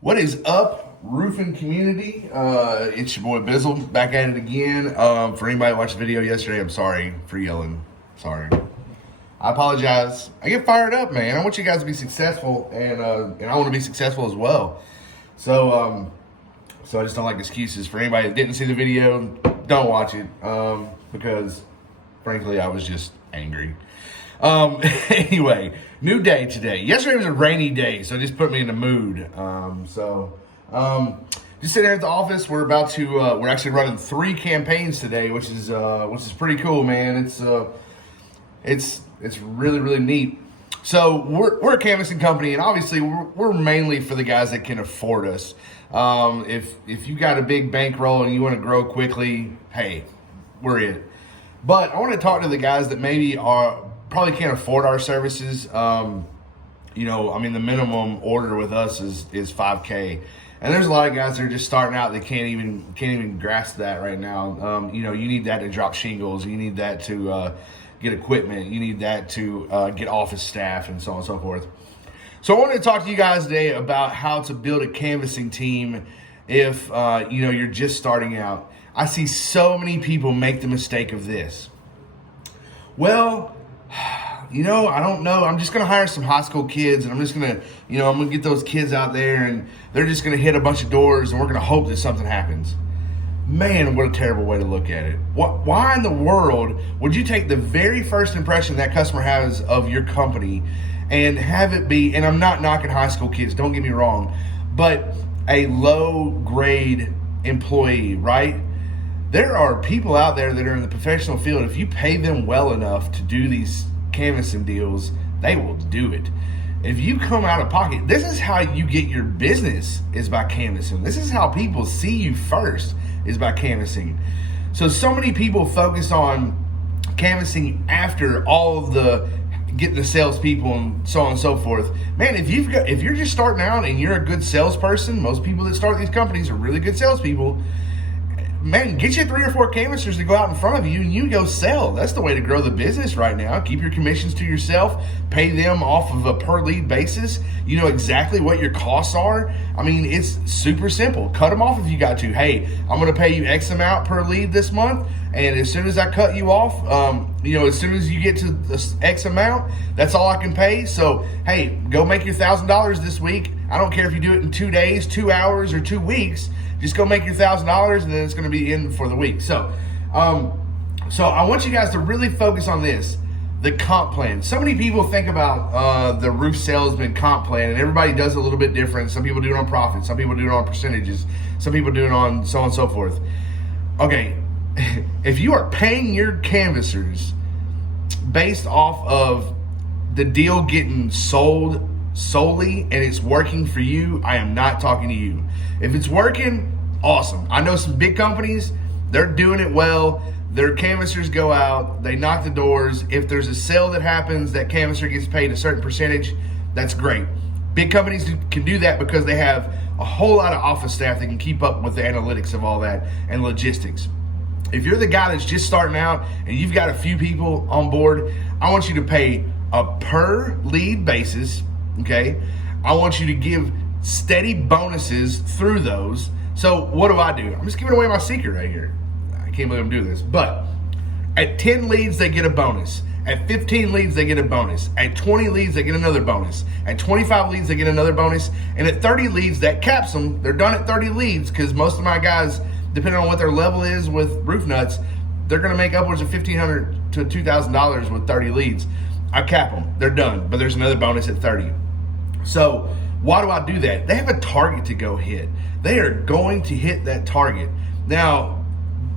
What is up, roofing community? It's your boy Bizzle back at it again. For anybody who watched the video yesterday, I'm sorry for yelling. Sorry. I apologize. I get fired up, man. I want you guys to be successful, and I want to be successful as well. So I just don't like excuses. For anybody that didn't see the video, don't watch it because, frankly, I was just angry. Anyway, new day today. Yesterday was a rainy day, so it just put me in the mood. Just sitting here at the office. We're about to, we're actually running 3 campaigns today, which is pretty cool, man. It's really, really neat. So we're a canvassing company, and obviously we're mainly for the guys that can afford us. If you got a big bankroll and you want to grow quickly, hey, we're it. But I want to talk to the guys that maybe probably can't afford our services. The minimum order with us is $5K, and there's a lot of guys that are just starting out that can't even grasp that right now. You need that to drop shingles. You need that to get equipment. You need that to get office staff and so on and so forth. So I wanted to talk to you guys today about how to build a canvassing team if you're just starting out. I see so many people make the mistake of this. Well, I don't know. I'm just going to hire some high school kids, and I'm just going to, I'm going to get those kids out there, and they're just going to hit a bunch of doors, and we're going to hope that something happens. Man, what a terrible way to look at it. Why in the world would you take the very first impression that customer has of your company and have it be, and I'm not knocking high school kids, don't get me wrong, but a low grade employee, right? There are people out there that are in the professional field. If you pay them well enough to do these canvassing deals, they will do it. If you come out of pocket, this is how you get your business, is by canvassing. This is how people see you first, is by canvassing. So many people focus on canvassing after all of the getting the salespeople and so on and so forth. Man, if you're just starting out and you're a good salesperson, most people that start these companies are really good salespeople. Man, get you 3 or 4 canvassers to go out in front of you and you go sell. That's the way to grow the business right now. Keep your commissions to yourself. Pay them off of a per lead basis. You know exactly what your costs are. I mean, it's super simple. Cut them off if you got to. Hey, I'm going to pay you X amount per lead this month. And as soon as I cut you off, as soon as you get to this X amount, that's all I can pay. So, hey, go make your $1,000 this week. I don't care if you do it in 2 days, 2 hours, or 2 weeks. Just go make your $1,000, and then it's going to be in for the week. So I want you guys to really focus on this, the comp plan. So many people think about the roof salesman comp plan, and everybody does it a little bit different. Some people do it on profit. Some people do it on percentages. Some people do it on so on and so forth. Okay, if you are paying your canvassers based off of the deal getting sold solely and it's working for you, I am not talking to you. If it's working, awesome. I know some big companies, they're doing it well. Their canvassers go out, they knock the doors. If there's a sale that happens, that canvasser gets paid a certain percentage, that's great. Big companies can do that because they have a whole lot of office staff that can keep up with the analytics of all that and logistics. If you're the guy that's just starting out and you've got a few people on board, I want you to pay a per lead basis. Okay, I want you to give steady bonuses through those. So what do? I'm just giving away my secret right here. I can't believe I'm doing this. But at 10 leads, they get a bonus. At 15 leads, they get a bonus. At 20 leads, they get another bonus. At 25 leads, they get another bonus. And at 30 leads, that caps them. They're done at 30 leads because most of my guys, depending on what their level is with roof nuts, they're going to make upwards of $1,500 to $2,000 with 30 leads. I cap them. They're done. But there's another bonus at 30. So why do I do that? They have a target to go hit. They are going to hit that target. Now,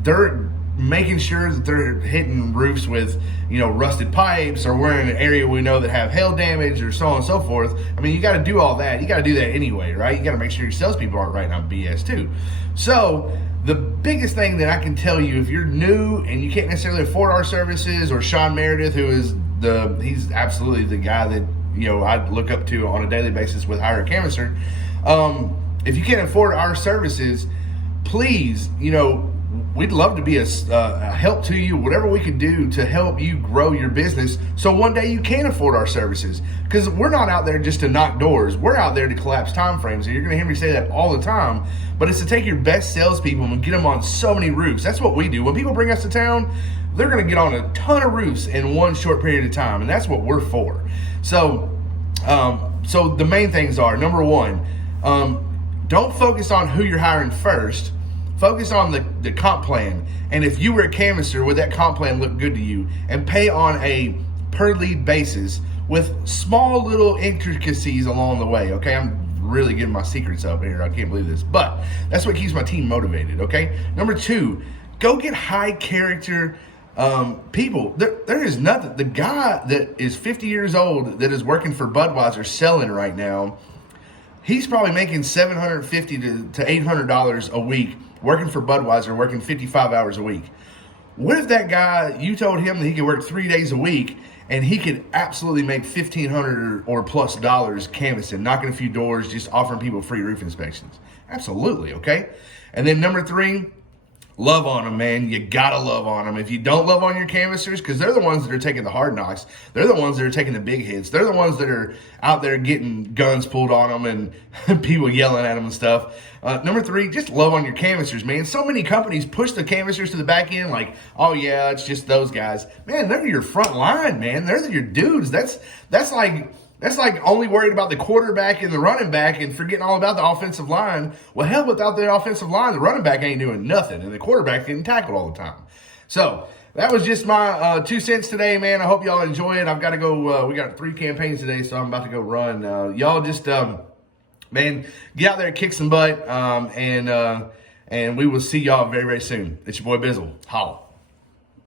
they're making sure that they're hitting roofs with, rusted pipes, or we're in an area we know that have hail damage or so on and so forth. I mean, you got to do all that. You got to do that anyway, right? You got to make sure your salespeople aren't writing on BS too. So the biggest thing that I can tell you, if you're new and you can't necessarily afford our services, or Sean Meredith, who is he's absolutely the guy that I look up to on a daily basis with Hire a Canvasser. If you can't afford our services, please, we'd love to be a help to you, whatever we can do to help you grow your business so one day you can afford our services. Because we're not out there just to knock doors. We're out there to collapse time frames. And you're going to hear me say that all the time. But it's to take your best salespeople and get them on so many roofs. That's what we do. When people bring us to town, they're going to get on a ton of roofs in one short period of time. And that's what we're for. So the main things are, number one, don't focus on who you're hiring first. Focus on the comp plan. And if you were a canvasser, would that comp plan look good to you? And pay on a per lead basis with small little intricacies along the way, okay? I'm really getting my secrets up here. I can't believe this. But that's what keeps my team motivated, okay? Number two, go get high character people. There is nothing. The guy that is 50 years old that is working for Budweiser selling right now, he's probably making $750 to $800 a week working for Budweiser, working 55 hours a week. What if that guy, you told him that he could work 3 days a week and he could absolutely make $1,500 or plus canvassing, knocking a few doors, just offering people free roof inspections? Absolutely, okay? And then number three, love on them, man. You gotta love on them. If you don't love on your canvassers, because they're the ones that are taking the hard knocks, they're the ones that are taking the big hits, they're the ones that are out there getting guns pulled on them and people yelling at them and stuff. Number three, just love on your canvassers, man. So many companies push the canvassers to the back end like, oh yeah, it's just those guys. Man, they're your front line, man. They're your dudes. That's like only worried about the quarterback and the running back and forgetting all about the offensive line. Well, hell, without the offensive line, the running back ain't doing nothing, and the quarterback getting tackled all the time. So that was just my 2 cents today, man. I hope y'all enjoy it. I've got to go. We got 3 campaigns today, so I'm about to go run. Y'all just, man, get out there, kick some butt, and we will see y'all very, very soon. It's your boy Bizzle. Holla.